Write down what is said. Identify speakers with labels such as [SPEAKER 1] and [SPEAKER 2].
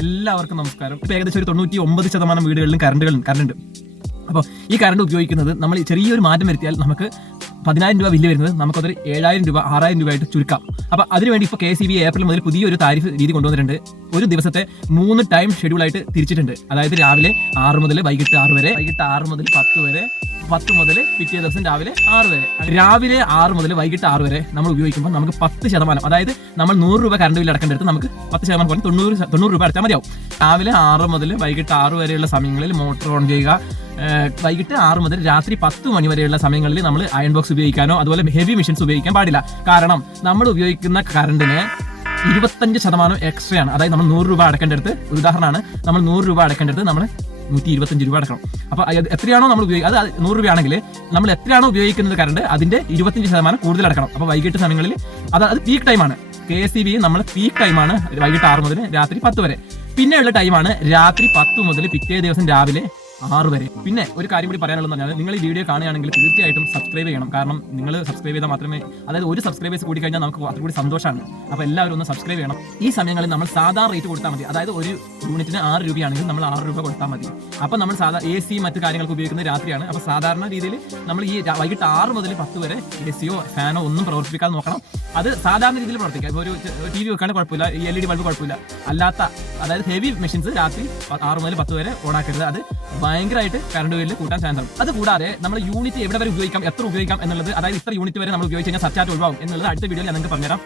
[SPEAKER 1] എല്ലാവർക്കും നമസ്കാരം. ഇപ്പോൾ ഏകദേശം ഒരു തൊണ്ണൂറ്റി ഒമ്പത് ശതമാനം വീടുകളിലും കറണ്ടുകൾ കറണ്ട് അപ്പോൾ ഈ കറണ്ട് ഉപയോഗിക്കുന്നത് നമ്മൾ ചെറിയൊരു മാറ്റം വരുത്തിയാൽ നമുക്ക് പതിനായിരം രൂപ ബില്ല് വരുന്നത് നമുക്കതൊരു ഏഴായിരം രൂപ ആറായിരം രൂപയായിട്ട് ചുരുക്കാം. അപ്പോൾ അതിനുവേണ്ടി ഇപ്പോൾ കെ സി ബി ഏപ്രിൽ മുതൽ പുതിയൊരു താരിഫ് രീതി കൊണ്ടുവന്നിട്ടുണ്ട്. ഒരു ദിവസത്തെ മൂന്ന് ടൈം ഷെഡ്യൂൾ ആയിട്ട് തിരിച്ചിട്ടുണ്ട്. അതായത് രാവിലെ ആറ് മുതൽ വൈകിട്ട് ആറ് വരെ വൈകിട്ട് ആറ് മുതൽ പത്ത് വരെ പത്ത് മുതൽ പിറ്റേ ദിവസം രാവിലെ ആറ് വരെ. രാവിലെ ആറ് മുതൽ വൈകിട്ട് ആറ് വരെ നമ്മൾ ഉപയോഗിക്കുമ്പോൾ നമുക്ക് പത്ത് ശതമാനം അതായത് നമ്മൾ നൂറ് രൂപ കറണ്ട് ബില്ല് അടക്കേണ്ടടുത്ത് നമുക്ക് പത്ത് ശതമാനം കുറഞ്ഞ് തൊണ്ണൂറ് തൊണ്ണൂറ് രൂപ അടച്ചാൽ മതിയാവും. രാവിലെ ആറ് മുതൽ വൈകിട്ട് ആറ് വരെയുള്ള സമയങ്ങളിൽ മോട്ടോർ ഓൺ ചെയ്യുക. വൈകിട്ട് ആറ് മുതൽ രാത്രി പത്ത് മണി വരെയുള്ള സമയങ്ങളിൽ നമ്മൾ അയൺ ബോക്സ് ഉപയോഗിക്കാനോ അതുപോലെ ഹെവി മെഷീൻസ് ഉപയോഗിക്കാൻ പാടില്ല. കാരണം നമ്മൾ ഉപയോഗിക്കുന്ന കറണ്ടിന് ഇരുപത്തഞ്ച് ശതമാനം എക്സ്ട്രാ ആണ്. അതായത് നമ്മൾ നൂറ് രൂപ അടക്കേണ്ടടുത്ത് ഉദാഹരണമാണ്. നമ്മൾ നൂറ് രൂപ അടക്കേണ്ടടുത്ത് നമ്മൾ നൂറ്റി ഇരുപത്തഞ്ച് രൂപ അടക്കണം. അപ്പോൾ എത്രയാണോ നമ്മൾ ഉപയോഗിക്കുക അത് നൂറ് രൂപയാണെങ്കിൽ നമ്മൾ എത്രയാണോ ഉപയോഗിക്കുന്നത് കറണ്ട് അതിന്റെ ഇരുപത്തഞ്ച് ശതമാനം കൂടുതൽ അടക്കണം. അപ്പോൾ വൈകിട്ട് സമയങ്ങളിൽ അത് അത് പീക്ക് ടൈമാണ് കെ എസ് സി ബി നമ്മൾ പീക്ക് ടൈമാണ് വൈകിട്ട് ആറ് മുതൽ രാത്രി പത്ത് വരെ. പിന്നെയുള്ള ടൈമാണ് രാത്രി പത്ത് മുതൽ പിറ്റേ ദിവസം രാവിലെ ആറ് വരെ. പിന്നെ ഒരു കാര്യം കൂടി പറയാനുള്ളത് പറഞ്ഞാൽ നിങ്ങൾ ഈ വീഡിയോ കാണുകയാണെങ്കിൽ തീർച്ചയായിട്ടും സബ്സ്ക്രൈബ് ചെയ്യണം. കാരണം നിങ്ങൾ സബ്സ്ക്രൈബ് ചെയ്താൽ മാത്രമേ അതായത് ഒരു സബ്സ്ക്രൈബേഴ്സ് കൂടി കഴിഞ്ഞാൽ നമുക്ക് അത്ര കൂടി സന്തോഷമാണ്. അപ്പോൾ എല്ലാവരും ഒന്ന് സബ്സ്ക്രൈബ് ചെയ്യണം. ഈ സമയങ്ങളിൽ നമ്മൾ സാധാരണ റേറ്റ് കൊടുത്താൽ മതി. അതായത് ഒരു യൂണിറ്റിന് ആറ് രൂപയാണെങ്കിൽ നമ്മൾ ആറ് രൂപ കൊടുത്താൽ മതി. അപ്പോൾ നമ്മൾ സാധാ എ സി മറ്റു കാര്യങ്ങൾക്ക് ഉപയോഗിക്കുന്നത് രാത്രിയാണ്. അപ്പോൾ സാധാരണ രീതിയിൽ നമ്മൾ ഈ വൈകിട്ട് ആറ് മുതൽ പത്ത് വരെ എ സിയോ ഫാനോ ഒന്നും പ്രവർത്തിപ്പിക്കാതെ നോക്കണം. അത് സാധാരണ രീതിയിൽ പ്രവർത്തിക്കാം. ഇപ്പോൾ ഒരു ടി വി വെക്കാണ്ട് കുഴപ്പമില്ല. ഈ എൽ ഇ ഡി ബൾബ് കുഴപ്പമില്ല. അല്ലാത്ത അതായത് ഹെവി മെഷീൻസ് രാത്രി ആറ് മുതൽ പത്ത് വരെ ഓണാക്കരുത്. അത് ഭയങ്കരമായിട്ട് കറണ്ട് ബില്ല് കൂട്ടാൻ ചാൻസ് അത് കൂടാതെ നമ്മൾ യൂണിറ്റ് എവിടെ വരെ ഉപയോഗിക്കാം എത്ര ഉപയോഗിക്കാം എന്നുള്ളത് അതായത് ഇത്ര യൂണിറ്റ് വരെ നമ്മൾ ഉപയോഗിച്ച് കഴിഞ്ഞാൽ സർച്ചാറ്റ് ഒഴിവാകും എന്നുള്ളത് അടുത്ത വീഡിയോയിൽ ഞാൻ നിങ്ങൾക്ക് പറഞ്ഞുതരാം.